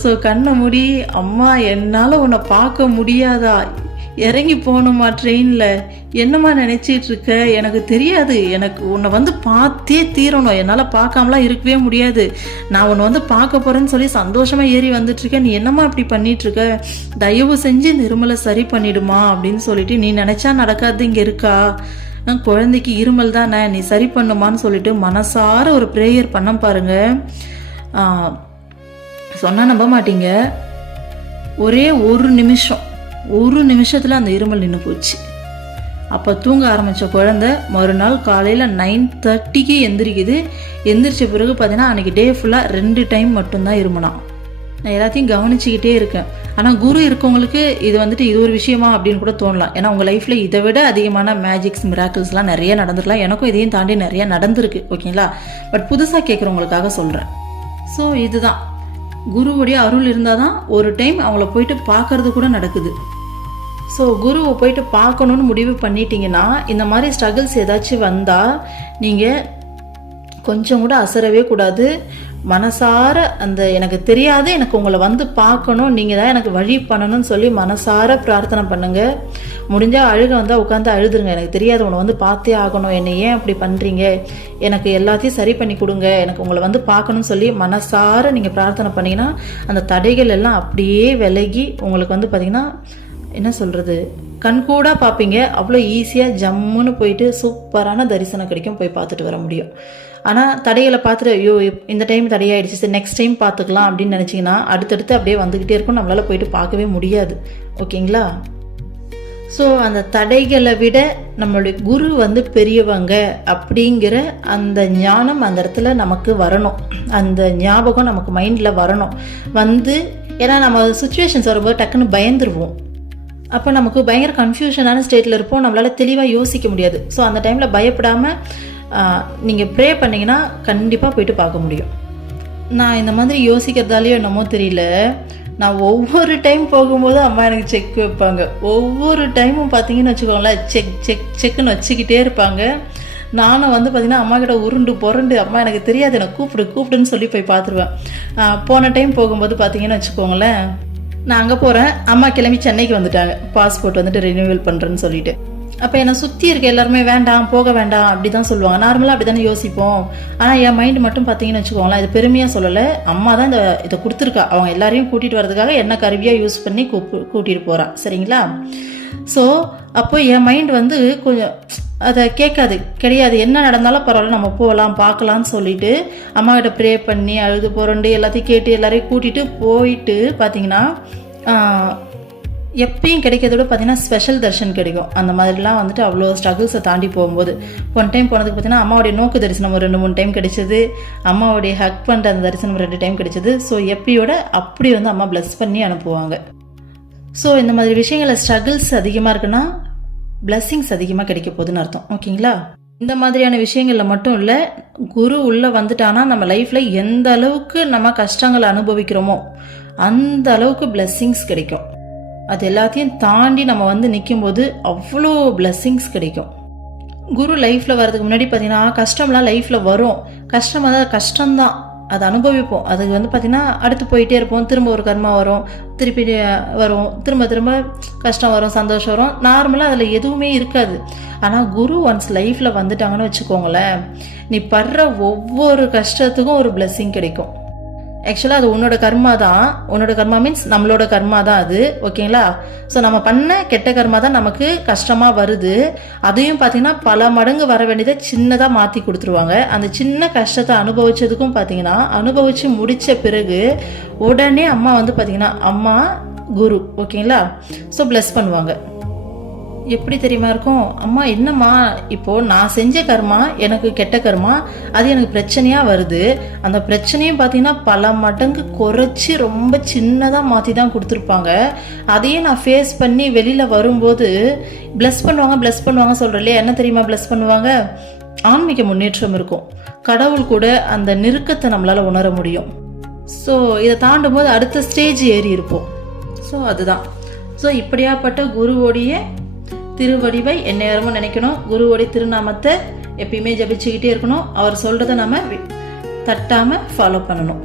ஸோ கண்ணை மூடி, அம்மா என்னால் உன்னை பார்க்க முடியாதா, இறங்கி போகணுமா ட்ரெயினில், என்னம்மா நினச்சிட்டு இருக்க, எனக்கு தெரியாது, எனக்கு உன்னை வந்து பார்த்தே தீரணும், என்னால் பார்க்காமலாம் இருக்கவே முடியாது, நான் உன்னை வந்து பார்க்க போகிறேன்னு சொல்லி சந்தோஷமாக ஏறி வந்துட்டுருக்கேன், நீ என்னம்மா இப்படி பண்ணிகிட்ருக்க, தயவு செஞ்சு இருமலை சரி பண்ணிடுமா அப்படின்னு சொல்லிட்டு, நீ நினச்சா நடக்காது, இங்கே இருக்கா, குழந்தைக்கு இருமல் தானே, நீ சரி பண்ணுமான்னு சொல்லிட்டு மனசார ஒரு ப்ரேயர் பண்ண பாருங்க. சொன்னால் நம்ப மாட்டீங்க, ஒரே ஒரு நிமிஷத்தில் அந்த இருமல் நின்று போச்சு. அப்போ தூங்க ஆரம்பித்த குழந்தை மறுநாள் காலையில் 9:30க்கு எந்திரிச்ச பிறகு பார்த்தீங்கன்னா அன்றைக்கி டே ஃபுல்லாக 2 டைம் மட்டும்தான் இருமுனான். நான் எல்லாத்தையும் கவனிச்சிக்கிட்டே இருக்கேன். ஆனால் குரு இருக்கவங்களுக்கு இது ஒரு விஷயமா அப்படின்னு கூட தோணலாம். ஏன்னா உங்கள் லைஃப்பில் இதை விட அதிகமான மேஜிக்ஸ் மிராக்கிள்ஸ்லாம் நிறைய நடந்துருக்கலாம். எனக்கும் இதையும் தாண்டி நிறைய நடந்திருக்கு, ஓகேங்களா. பட் புதுசாக கேட்குறவங்களுக்காக சொல்கிறேன். ஸோ இதுதான், குருவுடைய அருள் இருந்தால் தான் ஒரு டைம் அவங்கள போயிட்டு பார்க்கறது கூட நடக்குது. ஸோ குருவை போயிட்டு பார்க்கணுன்னு முடிவு பண்ணிட்டீங்கன்னா, இந்த மாதிரி ஸ்ட்ரகிள்ஸ் ஏதாச்சும் வந்தால் நீங்கள் கொஞ்சம் கூட அசரவே கூடாது. மனசார அந்த எனக்கு தெரியாது, எனக்கு உங்களை வந்து பார்க்கணும், நீங்கள் தான் எனக்கு வழி பண்ணணும்னு சொல்லி மனசார பிரார்த்தனை பண்ணுங்கள். முடிஞ்சால் அழுக வந்தால் உட்காந்து அழுதுருங்க. எனக்கு தெரியாது, உன்னை வந்து பார்த்தே ஆகணும், என்னை ஏன் அப்படி பண்ணுறீங்க, எனக்கு எல்லாத்தையும் சரி பண்ணி கொடுங்க, எனக்கு உங்களை வந்து பார்க்கணும்னு சொல்லி மனசார நீங்கள் பிரார்த்தனை பண்ணிங்கன்னா அந்த தடைகள் எல்லாம் அப்படியே விலகி உங்களுக்கு வந்து பார்த்திங்கன்னா என்ன சொல்கிறது, கண்கூடாக பார்ப்பீங்க. அவ்வளோ ஈஸியாக ஜம்முன்னு போயிட்டு சூப்பரான தரிசனம் கிடைக்கும், போய் பார்த்துட்டு வர முடியும். ஆனால் தடைகளை பார்த்துட்டு ஐயோ இந்த டைம் தடையாயிடுச்சு, சரி நெக்ஸ்ட் டைம் பார்த்துக்கலாம் அப்படின்னு நினச்சிங்கன்னா அடுத்தடுத்து அப்படியே வந்துக்கிட்டே இருக்கும், நம்மளால் போயிட்டு பார்க்கவே முடியாது, ஓகேங்களா. ஸோ அந்த தடைகளை விட நம்மளுடைய குரு வந்து பெரியவங்க அப்படிங்கிற அந்த ஞானம் அந்த இடத்துல நமக்கு வரணும், அந்த ஞாபகம் நமக்கு மைண்டில் வரணும். ஏன்னா நம்ம சுச்சுவேஷன்ஸ் வரும்போது டக்குன்னு பயந்துருவோம். அப்போ நமக்கு பயங்கர கன்ஃபியூஷனான ஸ்டேட்டில் இருப்போம், நம்மளால் தெளிவாக யோசிக்க முடியாது. ஸோ அந்த டைமில் பயப்படாமல் நீங்கள் ப்ரே பண்ணிங்கன்னா கண்டிப்பாக போயிட்டு பார்க்க முடியும். நான் இந்த மாதிரி யோசிக்கிறதாலேயோ என்னமோ தெரியல, நான் ஒவ்வொரு டைம் போகும்போது அம்மா எனக்கு செக் வைப்பாங்க. ஒவ்வொரு டைமும் பார்த்தீங்கன்னு வச்சுக்கோங்களேன், செக்குன்னு வச்சுக்கிட்டே இருப்பாங்க. நானும் வந்து பார்த்திங்கன்னா அம்மா கிட்ட உருண்டு புரண்டு அம்மா எனக்கு தெரியாது எனக்கு கூப்பிடுன்னு சொல்லி போய் பார்த்துருவேன். போன டைம் போகும்போது பார்த்தீங்கன்னு வச்சுக்கோங்களேன், நான் அங்கே போகிறேன், அம்மா கிளம்பி சென்னைக்கு வந்துட்டாங்க பாஸ்போர்ட் வந்துட்டு ரினியூவல் பண்ணுறேன்னு சொல்லிட்டு. அப்போ என்னை சுற்றி இருக்க எல்லாருமே வேண்டாம் போக வேண்டாம் அப்படி தான் சொல்லுவாங்க. நார்மலாக அப்படி தானே யோசிப்போம். ஆனால் என் மைண்டு மட்டும் பார்த்தீங்கன்னு வச்சுக்கோங்களேன், இது பெருமையாக சொல்லலை, அம்மா தான் இதை கொடுத்துருக்கா, அவங்க எல்லாரையும் கூட்டிகிட்டு வரதுக்காக என்ன கருவியாக யூஸ் பண்ணி கூட்டிகிட்டு போகிறா. சரிங்களா? ஸோ அப்போ என் மைண்ட் வந்து கொஞ்சம் அதை கிடையாது, என்ன நடந்தாலும் பரவாயில்ல நம்ம போகலாம் பார்க்கலான்னு சொல்லிட்டு அம்மா கிட்ட ப்ரே பண்ணி அழுது புரண்டு எல்லாத்தையும் கேட்டு எல்லாரையும் கூட்டிகிட்டு போயிட்டு பார்த்தீங்கன்னா எப்பயும் கிடைக்கிறதோட பார்த்தீங்கன்னா ஸ்பெஷல் தர்ஷன் கிடைக்கும். அந்த மாதிரிலாம் வந்துட்டு அவ்வளோ ஸ்ட்ரகிள்ஸை தாண்டி போகும்போது ஒன் டைம் போனதுக்கு பார்த்தீங்கன்னா அம்மாவுடைய நோக்கு தரிசனம் ஒரு 2-3 டைம் கிடைச்சது, அம்மாவுடைய ஹக் பண்ணுற அந்த தரிசனம் 2 டைம் கிடைச்சது. ஸோ எப்பயோட அப்படி வந்து அம்மா பிளஸ் பண்ணி அனுப்புவாங்க. ஸோ இந்த மாதிரி விஷயங்களில் ஸ்ட்ரகிள்ஸ் அதிகமாக இருக்குன்னா பிளஸ்ஸிங்ஸ் அதிகமாக கிடைக்க போகுதுன்னு அர்த்தம். ஓகேங்களா? இந்த மாதிரியான விஷயங்களில் மட்டும் இல்லை, குரு உள்ளே வந்துட்டானா நம்ம லைஃப்பில் எந்த அளவுக்கு நம்ம கஷ்டங்களை அனுபவிக்கிறோமோ அந்த அளவுக்கு பிளஸ்ஸிங்ஸ் கிடைக்கும். அது எல்லாத்தையும் தாண்டி நம்ம வந்து நிற்கும்போது அவ்வளோ பிளஸ்ஸிங்ஸ் கிடைக்கும். குரு லைஃப்பில் வர்றதுக்கு முன்னாடி பார்த்தீங்கன்னா கஷ்டம்லாம் லைஃப்பில் வரும், கஷ்டம்தான், அதை அனுபவிப்போம். அதுக்கு வந்து பார்த்திங்கன்னா அடுத்து போயிட்டே இருப்போம், திரும்ப ஒரு கர்மா வரும், திருப்பி வரும், திரும்ப கஷ்டம் வரும், சந்தோஷம் வரும், நார்மலாக அதில் எதுவுமே இருக்காது. ஆனால் குரு ஒன்ஸ் லைஃப்பில் வந்துட்டாங்கன்னு வச்சுக்கோங்களேன், நீ படுற ஒவ்வொரு கஷ்டத்துக்கும் ஒரு பிளெஸ்ஸிங் கிடைக்கும். ஆக்சுவலாக அது உன்னோட கர்மா தான், உன்னோட கர்மா மீன்ஸ் நம்மளோட கர்மா தான் அது. ஓகேங்களா? ஸோ நம்ம பண்ண கெட்ட கர்மா தான் நமக்கு கஷ்டமாக வருது. அதையும் பார்த்தீங்கன்னா பல மடங்கு வர வேண்டியதை சின்னதாக மாற்றி கொடுத்துருவாங்க. அந்த சின்ன கஷ்டத்தை அனுபவிச்சதுக்கும் பார்த்தீங்கன்னா அனுபவித்து முடித்த பிறகு உடனே அம்மா வந்து பார்த்தீங்கன்னா அம்மா குரு ஓகேங்களா, ஸோ பிளஸ் பண்ணுவாங்க. எப்படி தெரியுமா இருக்கும், அம்மா என்னம்மா இப்போது நான் செஞ்ச கர்மா எனக்கு கெட்ட கர்மா, அது எனக்கு பிரச்சனையாக வருது, அந்த பிரச்சனையும் பார்த்தீங்கன்னா பல மடங்கு குறைச்சி ரொம்ப சின்னதாக மாற்றி தான் கொடுத்துருப்பாங்க. அதையே நான் ஃபேஸ் பண்ணி வெளியில் வரும்போது பிளஸ் பண்ணுவாங்க சொல்கிறேன் இல்லையா, என்ன தெரியுமா பிளஸ் பண்ணுவாங்க, ஆன்மீக முன்னேற்றம் இருக்கும், கடவுள் கூட அந்த நெருக்கத்தை நம்மளால் உணர முடியும். ஸோ இதை தாண்டும் போது அடுத்த ஸ்டேஜ் ஏறி இருப்போம். ஸோ அதுதான். ஸோ இப்படியாப்பட்ட குருவோடைய திருவடிவை எந்நேரமும் நினைக்கணும், குருவோடைய திருநாமத்தை எப்பயுமே ஜபிச்சுக்கிட்டே இருக்கணும், அவர் சொல்றதை நம்ம தட்டாம ஃபாலோ பண்ணணும்.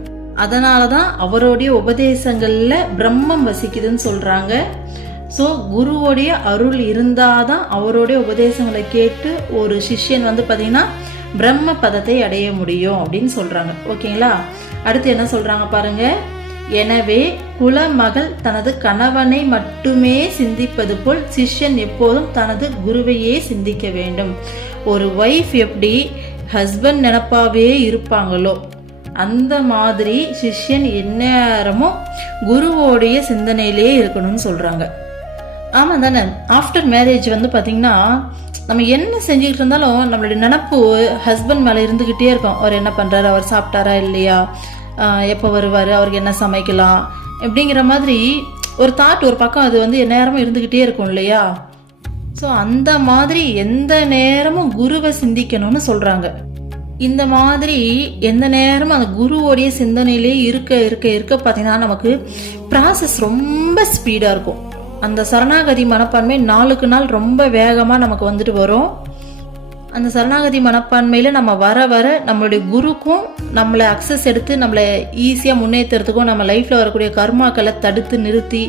அதனால தான் அவருடைய உபதேசங்கள்ல பிரம்மம் வசிக்குதுன்னு சொல்றாங்க. ஸோ குருவோடைய அருள் இருந்தாதான் அவருடைய உபதேசங்களை கேட்டு ஒரு சிஷ்யன் வந்து பார்த்தீங்கன்னா பிரம்ம பதத்தை அடைய முடியும் அப்படின்னு சொல்றாங்க. ஓகேங்களா? அடுத்து என்ன சொல்றாங்க பாருங்க, எனவே குலமகள் தனது கணவனை மட்டுமே சிந்திப்பது போல் சிஷ்யன் எப்போதும் தனது குருவையே சிந்திக்க வேண்டும். ஒரு ஒய்ஃப் எப்படி ஹஸ்பண்ட் நினப்பாவே இருப்பாங்களோ அந்த மாதிரி சிஷ்யன் எந்நேரமும் குருவோடைய சிந்தனையிலே இருக்கணும்னு சொல்றாங்க. ஆமா தானே? ஆஃப்டர் மேரேஜ் வந்து பாத்தீங்கன்னா நம்ம என்ன செஞ்சுக்கிட்டு இருந்தாலும் நம்மளுடைய நினப்பு ஹஸ்பண்ட் மேலே இருந்துக்கிட்டே இருக்கும். அவர் என்ன பண்ணுறாரு, அவர் சாப்பிட்டாரா இல்லையா, எப்போ வருவார், அவருக்கு என்ன சமைக்கலாம் அப்படிங்கிற மாதிரி ஒரு தாட் ஒரு பக்கம் அது வந்து நேரமும் இருந்துக்கிட்டே இருக்கும் இல்லையா. ஸோ அந்த மாதிரி எந்த நேரமும் குருவை சிந்திக்கணும்னு சொல்கிறாங்க. இந்த மாதிரி எந்த நேரமும் அந்த குருவோடைய சிந்தனையிலே இருக்க இருக்க இருக்க பார்த்தீங்கன்னா நமக்கு ப்ராசஸ் ரொம்ப ஸ்பீடாக இருக்கும். அந்த சரணாகதி மனப்பான்மை நாளுக்கு நாள் ரொம்ப வேகமாக நமக்கு வந்துட்டு வரும். அந்த சரணாகதி மனப்பான்மையில் நம்ம வர வர நம்மளுடைய குருக்கும் நம்மளை அக்சஸ் எடுத்து நம்மளை ஈஸியாக முன்னேற்றுறதுக்கும் நம்ம லைஃப்பில் வரக்கூடிய கர்மாக்களை தடுத்து நிறுத்தி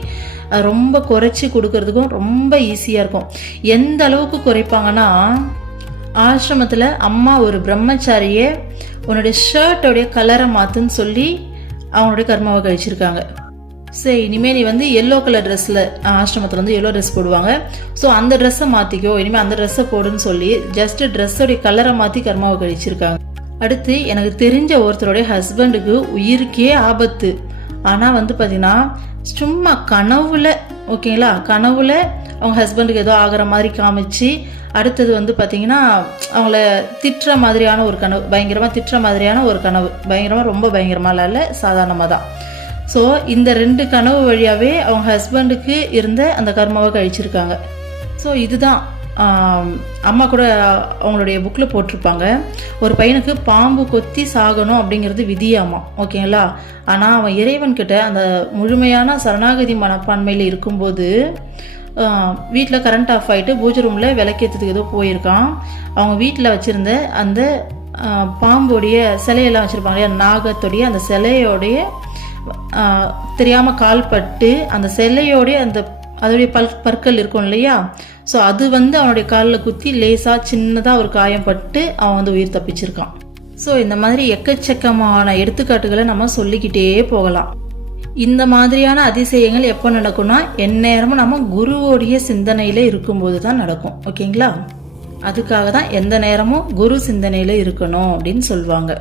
ரொம்ப குறைச்சி கொடுக்கறதுக்கும் ரொம்ப ஈஸியாக இருக்கும். எந்த அளவுக்கு குறைப்பாங்கன்னா, ஆசிரமத்தில் அம்மா ஒரு பிரம்மச்சாரியை உன்னுடைய ஷர்ட்டோடைய கலரை மாற்றுன்னு சொல்லி அவனுடைய கர்மாவை கழிச்சிருக்காங்க. சரி, இனிமேல் நீ வந்து எல்லோ கலர் ட்ரெஸ்ஸில், ஆசிரமத்தில் வந்து எல்லோ ட்ரெஸ் போடுவாங்க, ஸோ அந்த ட்ரெஸ்ஸை மாற்றிக்கோ, இனிமேல் அந்த ட்ரெஸ்ஸை போடுன்னு சொல்லி ஜஸ்ட்டு ட்ரெஸ்ஸோடைய கலரை மாற்றி கர்மாவை கழிச்சிருக்காங்க. அடுத்து எனக்கு தெரிஞ்ச ஒருத்தருடைய ஹஸ்பண்டுக்கு உயிருக்கே ஆபத்து, ஆனால் வந்து பார்த்தீங்கன்னா சும்மா கனவுல, ஓகேங்களா, கனவுல அவங்க ஹஸ்பண்டுக்கு ஏதோ ஆகிற மாதிரி காமிச்சு அடுத்தது வந்து பார்த்தீங்கன்னா அவங்கள திட்டுற மாதிரியான ஒரு கனவு, பயங்கரமாக திட்டுற மாதிரியான ஒரு கனவு, பயங்கரமாக ரொம்ப பயங்கரமாக இல்லை, சாதாரணமாக தான். ஸோ இந்த 2 கனவு வழியாகவே அவங்க ஹஸ்பண்டுக்கு இருந்த அந்த கர்மாவை கழிச்சிருக்காங்க. ஸோ இதுதான் அம்மா கூட அவங்களுடைய புக்கில் போட்டிருப்பாங்க, ஒரு பையனுக்கு பாம்பு கொத்தி சாகணும் அப்படிங்கிறது விதியாமா, ஓகேங்களா. ஆனால் அவன் இறைவன்கிட்ட அந்த முழுமையான சரணாகதி மனப்பான்மையில் இருக்கும்போது வீட்டில் கரண்ட் ஆஃப் ஆகிட்டு பூஜை ரூமில் விளக்கேற்றதுக்கு ஏதோ போயிருக்கான். அவங்க வீட்டில் வச்சுருந்த அந்த பாம்போடைய சிலையெல்லாம் வச்சுருப்பாங்க இல்லையா, நாகத்துடைய அந்த சிலையோடைய தெரியாமல் கால் பட்டு அந்த சிலையோடைய அதோடைய பற்கள் இருக்கும் இல்லையா, ஸோ அது அவனுடைய காலில் குத்தி லேசாக சின்னதாக ஒரு காயம் பட்டு அவன் உயிர் தப்பிச்சிருக்கான். ஸோ இந்த மாதிரி எக்கச்சக்கமான எடுத்துக்காட்டுகளை நம்ம சொல்லிக்கிட்டே போகலாம். இந்த மாதிரியான அதிசயங்கள் எப்போ நடக்கும்னா எந்நேரமும் நம்ம குருவோடைய சிந்தனையில் இருக்கும்போது தான் நடக்கும். ஓகேங்களா? அதுக்காக தான் எந்த நேரமும் குரு சிந்தனையில் இருக்கணும் அப்படின்னு சொல்லுவாங்க.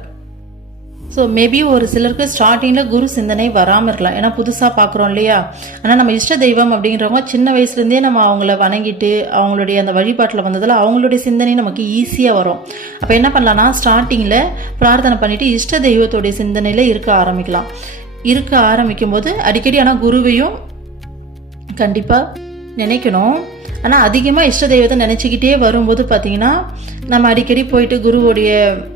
ஸோ மேபி ஒரு சிலருக்கு ஸ்டார்டிங்கில் குரு சிந்தனை வராமல் இருக்கலாம், ஏன்னா புதுசாக பார்க்குறோம் இல்லையா. ஆனால் நம்ம இஷ்ட தெய்வம் அப்படிங்கிறவங்க சின்ன வயசுலேருந்தே நம்ம அவங்கள வணங்கிட்டு அவங்களுடைய அந்த வழிபாட்டில் வந்ததில் அவங்களுடைய சிந்தனை நமக்கு ஈஸியாக வரும். அப்போ என்ன பண்ணலாம்னா ஸ்டார்டிங்கில் பிரார்த்தனை பண்ணிவிட்டு இஷ்ட தெய்வத்தோடைய சிந்தனையில் இருக்க ஆரம்பிக்கும் போது அடிக்கடி ஆனால் குருவையும் கண்டிப்பாக நினைக்கணும். ஆனால் அதிகமாக இஷ்ட தெய்வத்தை நினச்சிக்கிட்டே வரும்போது பார்த்திங்கன்னா நம்ம அடிக்கடி போயிட்டு குருவோடைய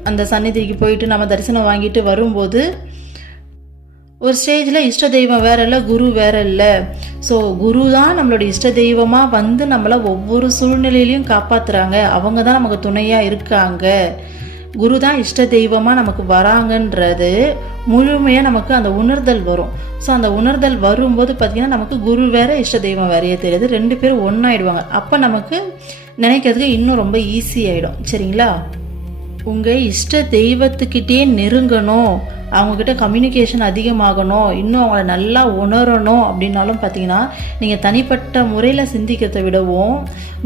அந்த சந்நிதிக்கு போயிட்டு நம்ம தரிசனம் வாங்கிட்டு வரும்போது ஒரு ஸ்டேஜில் இஷ்ட தெய்வம் வேற இல்லை, குரு வேற இல்லை. ஸோ குரு தான் நம்மளோட இஷ்ட தெய்வமாக நம்மளை ஒவ்வொரு சூழ்நிலையிலையும் காப்பாற்றுறாங்க, அவங்க தான் நமக்கு துணையாக இருக்காங்க, குரு தான் இஷ்ட தெய்வமாக நமக்கு வராங்கன்றது முழுமையாக நமக்கு அந்த உணர்தல் வரும். ஸோ அந்த உணர்தல் வரும்போது பார்த்திங்கன்னா நமக்கு குரு வேற இஷ்ட தெய்வம் வேறையே தெரியாது, 2 பேரும் ஒன்றாயிடுவாங்க. அப்போ நமக்கு நினைக்கிறதுக்கு இன்னும் ரொம்ப ஈஸி ஆகிடும். சரிங்களா? உங்கள் இஷ்ட தெய்வத்துக்கிட்டே நெருங்கணும், அவங்கக்கிட்ட கம்யூனிகேஷன் அதிகமாகணும், இன்னும் அவங்கள நல்லா உணரணும் அப்படின்னாலும் பார்த்தீங்கன்னா நீங்கள் தனிப்பட்ட முறையில் சிந்திக்கிறதை விடவும்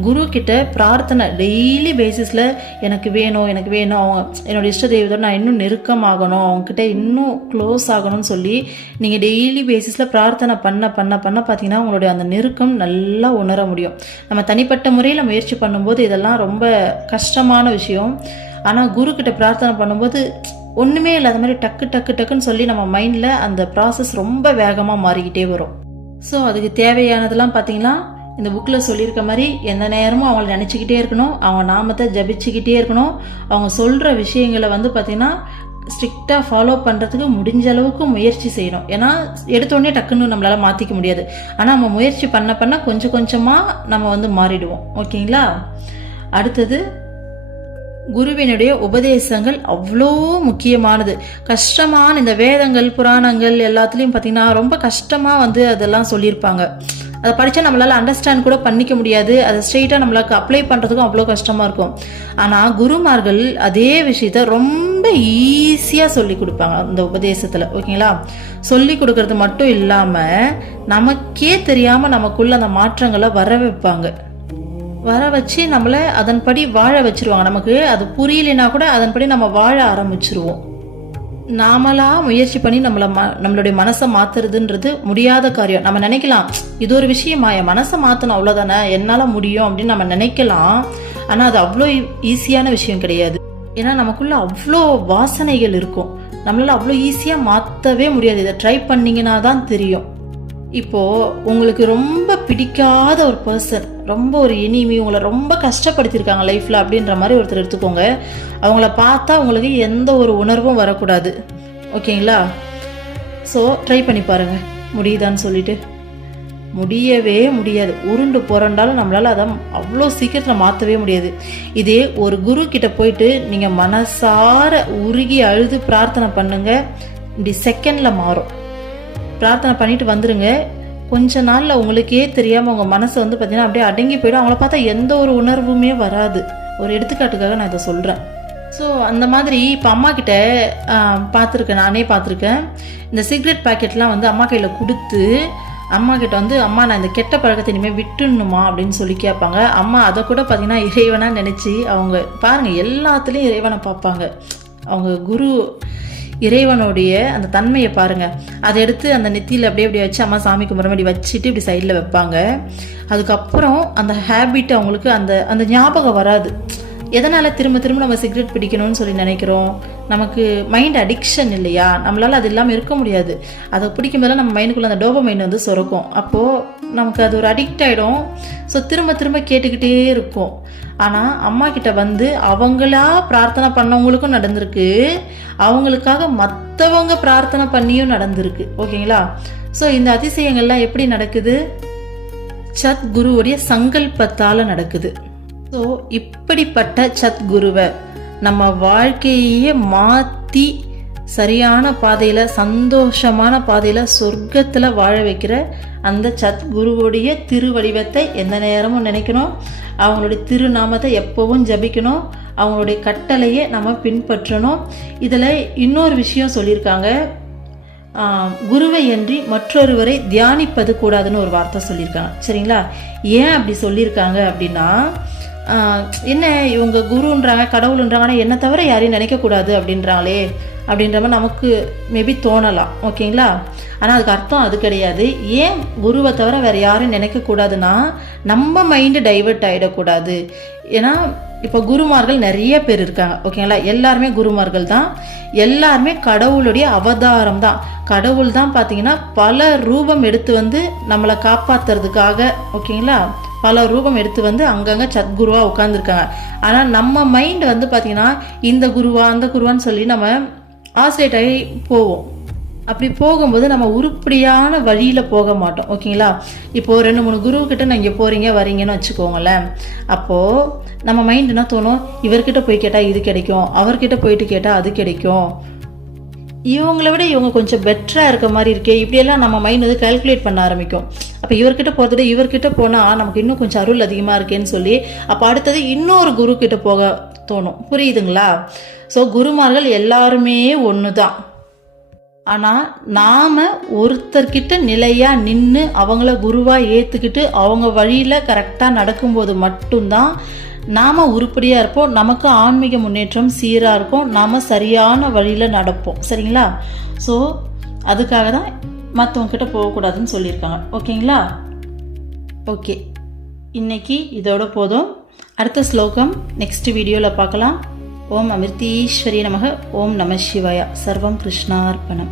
குரு கிட்ட பிரார்த்தனை டெய்லி பேசிஸில் எனக்கு வேணும் அவங்க என்னோட இஷ்ட தெய்வத்தோட நான் இன்னும் நெருக்கமாகணும், அவங்கக்கிட்ட இன்னும் க்ளோஸ் ஆகணும்னு சொல்லி நீங்கள் டெய்லி பேசிஸில் பிரார்த்தனை பண்ண பார்த்தீங்கன்னா உங்களுடைய அந்த நெருக்கம் நல்லா உணர முடியும். நம்ம தனிப்பட்ட முறையில் முயற்சி பண்ணும்போது இதெல்லாம் ரொம்ப கஷ்டமான விஷயம். ஆனால் குரு கிட்ட பிரார்த்தனை பண்ணும்போது ஒன்றுமே இல்லாத மாதிரி டக்குன்னு சொல்லி நம்ம மைண்டில் அந்த ப்ராசஸ் ரொம்ப வேகமாக மாறிக்கிட்டே வரும். ஸோ அதுக்கு தேவையானதெல்லாம் பார்த்தீங்கன்னா இந்த புக்கில் சொல்லியிருக்க மாதிரி எந்த நேரமும் அவங்கள நினச்சிக்கிட்டே இருக்கணும், அவங்க நாமத்தை ஜபிச்சுக்கிட்டே இருக்கணும், அவங்க சொல்கிற விஷயங்களை பார்த்திங்கன்னா ஸ்ட்ரிக்டாக ஃபாலோ பண்ணுறதுக்கு முடிஞ்ச அளவுக்கு முயற்சி செய்யணும். ஏன்னா எடுத்தோடனே டக்குன்னு நம்மளால் மாற்றிக்க முடியாது, ஆனால் நம்ம முயற்சி பண்ண கொஞ்சம் கொஞ்சமாக நம்ம மாறிடுவோம். ஓகேங்களா? அடுத்தது குருவினுடைய உபதேசங்கள் அவ்வளோ முக்கியமானது. கஷ்டமான இந்த வேதங்கள் புராணங்கள் எல்லாத்துலேயும் பார்த்திங்கன்னா ரொம்ப கஷ்டமாக அதெல்லாம் சொல்லியிருப்பாங்க. அதை படித்தா நம்மளால் அண்டர்ஸ்டாண்ட் கூட பண்ணிக்க முடியாது, அதை ஸ்ட்ரெயிட்டாக நம்மளுக்கு அப்ளை பண்ணுறதுக்கும் அவ்வளோ கஷ்டமாக இருக்கும். ஆனால் குருமார்கள் அதே விஷயத்த ரொம்ப ஈஸியாக சொல்லி கொடுப்பாங்க அந்த உபதேசத்தில். ஓகேங்களா? சொல்லி கொடுக்கறது மட்டும் இல்லாமல் நமக்கே தெரியாமல் நமக்குள்ள அந்த மாற்றங்களை வர வச்சு நம்மளை அதன்படி வாழ வச்சிருவாங்க. நமக்கு அது புரியலைன்னா கூட அதன்படி நம்ம வாழ ஆரம்பிச்சிருவோம். நாமளா முயற்சி பண்ணி நம்மளுடைய மனசை மாத்துறதுன்றது முடியாத காரியம். நம்ம நினைக்கலாம் இது ஒரு விஷயமா, என் மனசை மாற்றணும் அவ்வளோதானே, என்னால் முடியும் அப்படின்னு நம்ம நினைக்கலாம். ஆனால் அது அவ்வளோ ஈஸியான விஷயம் கிடையாது. ஏன்னா நமக்குள்ள அவ்வளோ வாசனைகள் இருக்கும், நம்மளால அவ்வளோ ஈஸியாக மாற்றவே முடியாது. இதை ட்ரை பண்ணிங்கன்னா தான் தெரியும். இப்போது உங்களுக்கு ரொம்ப பிடிக்காத ஒரு பர்சன், ரொம்ப ஒரு எனிமி, உங்களை ரொம்ப கஷ்டப்படுத்தியிருக்காங்க லைஃப்பில் அப்படின்ற மாதிரி ஒருத்தர் எடுத்துக்கோங்க. அவங்கள பார்த்தா உங்களுக்கு எந்த ஒரு உணர்வும் வரக்கூடாது. ஓகேங்களா? ஸோ ட்ரை பண்ணி பாருங்கள், முடியுதான்னு சொல்லிட்டு. முடியவே முடியாது, உருண்டு புரண்டாலும் நம்மளால் அதை அவ்வளோ சீக்கிரத்தில் மாற்றவே முடியாது. இதே ஒரு குரு கிட்ட போயிட்டு நீங்கள் மனசார உருகி அழுது பிரார்த்தனை பண்ணுங்க, இப்படி செகண்டில் மாறும். பிரார்த்தனை பண்ணிட்டு வந்துருங்க, கொஞ்ச நாளில் உங்களுக்கே தெரியாமல் உங்கள் மனசை பார்த்தீங்கன்னா அப்படியே அடங்கி போயிடும். அவங்கள பார்த்தா எந்த ஒரு உணர்வுமே வராது. ஒரு எடுத்துக்காட்டுக்காக நான் இதை சொல்கிறேன். ஸோ அந்த மாதிரி இப்போ அம்மா கிட்ட நானே பார்த்துருக்கேன். இந்த சிகரெட் பேக்கெட்லாம் அம்மா கையில் கொடுத்து அம்மா கிட்ட அம்மா நான் இந்த கெட்ட பழக்கத்தை இனிமேல் விட்டுணுமா அப்படின்னு சொல்லி கேட்பாங்க. அம்மா அதை கூட பார்த்தீங்கன்னா இறைவனாக நினச்சி அவங்க பாருங்கள் எல்லாத்துலேயும் இறைவனை பார்ப்பாங்க. அவங்க குரு இறைவனுடைய அந்த தன்மையை பாருங்கள். அதை எடுத்து அந்த நெத்தியில் அப்படியே வச்சு அம்மா சாமி கும்பிட்ற வச்சுட்டு இப்படி சைடில் வைப்பாங்க. அதுக்கப்புறம் அந்த ஹேபிட் அவங்களுக்கு அந்த ஞாபகம் வராது. எதனால் திரும்ப நம்ம சிகரெட் பிடிக்கணும்னு சொல்லி நினைக்கிறோம்? நமக்கு மைண்ட் அடிக்ஷன் இல்லையா, நம்மளால் அது இல்லாமல் இருக்க முடியாது. அதை பிடிக்கும் போதெல்லாம் நம்ம மைண்டுக்குள்ளே அந்த டோபமைன் சுரக்கும். அப்போது நமக்கு அது ஒரு அடிக்ட் ஆகிடும். ஸோ திரும்ப கேட்டுக்கிட்டே இருக்கும். ஆனால் அம்மா கிட்ட அவங்களா பிரார்த்தனை பண்ணவங்களுக்கும் நடந்திருக்கு, அவங்களுக்காக மற்றவங்க பிரார்த்தனை பண்ணியும் நடந்திருக்கு. ஓகேங்களா? ஸோ இந்த அதிசயங்கள்லாம் எப்படி நடக்குது? சத்குருவுடைய சங்கல்பத்தால் நடக்குது. ஸோ இப்படிப்பட்ட சத்குருவை நம்ம வாழ்க்கையே மாற்றி சரியான பாதையில், சந்தோஷமான பாதையில், சொர்க்கத்தில் வாழ வைக்கிற அந்த சத்குருவுடைய திருவடிவத்தை எந்த நேரமும் நினைக்கணும். அவங்களுடைய திருநாமத்தை எப்போவும் ஜபிக்கணும். அவங்களுடைய கட்டளையை நம்ம பின்பற்றணும். இதில் இன்னொரு விஷயம் சொல்லியிருக்காங்க, குருவை அன்றி மற்றொருவரை தியானிப்பது கூடாதுன்னு ஒரு வார்த்தை சொல்லியிருக்காங்க. சரிங்களா? ஏன் அப்படி சொல்லியிருக்காங்க அப்படின்னா, என்ன இவங்க குருன்றாங்க, கடவுள்ன்றாங்க, ஆனால் என்னை தவிர யாரையும் நினைக்கக்கூடாது அப்படின்றாங்களே அப்படின்ற மாதிரி நமக்கு மேபி தோணலாம். ஓகேங்களா? ஆனால் அதுக்கு அர்த்தம் அது கிடையாது. ஏன் குருவை தவிர வேறு யாரும் நினைக்கக்கூடாதுன்னா, நம்ம மைண்டு டைவர்ட் ஆகிடக்கூடாது. ஏன்னா இப்போ குருமார்கள் நிறைய பேர் இருக்காங்க. ஓகேங்களா? எல்லாருமே குருமார்கள் தான், எல்லாருமே கடவுளுடைய அவதாரம் தான். கடவுள் தான் பார்த்தீங்கன்னா பல ரூபம் எடுத்து வந்து நம்மளை காப்பாற்றுறதுக்காக, ஓகேங்களா, பல ரூபம் எடுத்து வந்து அங்கங்கே சத்குருவாக உட்காந்துருக்காங்க. ஆனால் நம்ம மைண்டு வந்து பார்த்திங்கன்னா இந்த குருவா அந்த குருவான்னு சொல்லி நம்ம ஆசிலேட் ஆகி போவோம். அப்படி போகும்போது நம்ம உருப்படியான வழியில் போக மாட்டோம். ஓகேங்களா? இப்போது 2-3 குருக்கிட்ட நீங்கள் போகிறீங்க வரீங்கன்னு வச்சுக்கோங்களேன். அப்போது நம்ம மைண்ட் என்ன தோணும், இவர்கிட்ட போய் கேட்டால் இது கிடைக்கும், அவர்கிட்ட போயிட்டு கேட்டால் அது கிடைக்கும், இவங்கள விட இவங்க கொஞ்சம் பெட்டராக இருக்க மாதிரி இருக்கே, இப்படியெல்லாம் நம்ம மைண்ட் வந்து கால்குலேட் பண்ண ஆரம்பிக்கும். அப்போ இவர்கிட்ட போகிறத இவர்கிட்ட போனால் நமக்கு இன்னும் கொஞ்சம் அருள் அதிகமாக இருக்கேன்னு சொல்லி அப்போ அடுத்தது இன்னொரு குரு கிட்ட போக தோணும். புரியுதுங்களா? ஸோ குருமார்கள் எல்லாருமே ஒன்று தான். ஆனால் நாம் ஒருத்தர்கிட்ட நிலையாக நின்று அவங்கள குருவாக ஏற்றுக்கிட்டு அவங்க வழியில் கரெக்டாக நடக்கும்போது மட்டும்தான் நாம் உருப்படியாக இருப்போம், நமக்கு ஆன்மீக முன்னேற்றம் சீராக இருக்கும், நாம் சரியான வழியில் நடப்போம். சரிங்களா? ஸோ அதுக்காக தான் மற்றவங்கக்கிட்ட போகக்கூடாதுன்னு சொல்லியிருக்காங்க. ஓகேங்களா? ஓகே, இன்னைக்கு இதோட போதும். அடுத்த ஸ்லோகம் நெக்ஸ்ட் வீடியோவில் பார்க்கலாம். ஓம் அமிர்தீஸ்வரி நமக. ஓம் நம சிவாய. சர்வம் கிருஷ்ணார்ப்பணம்.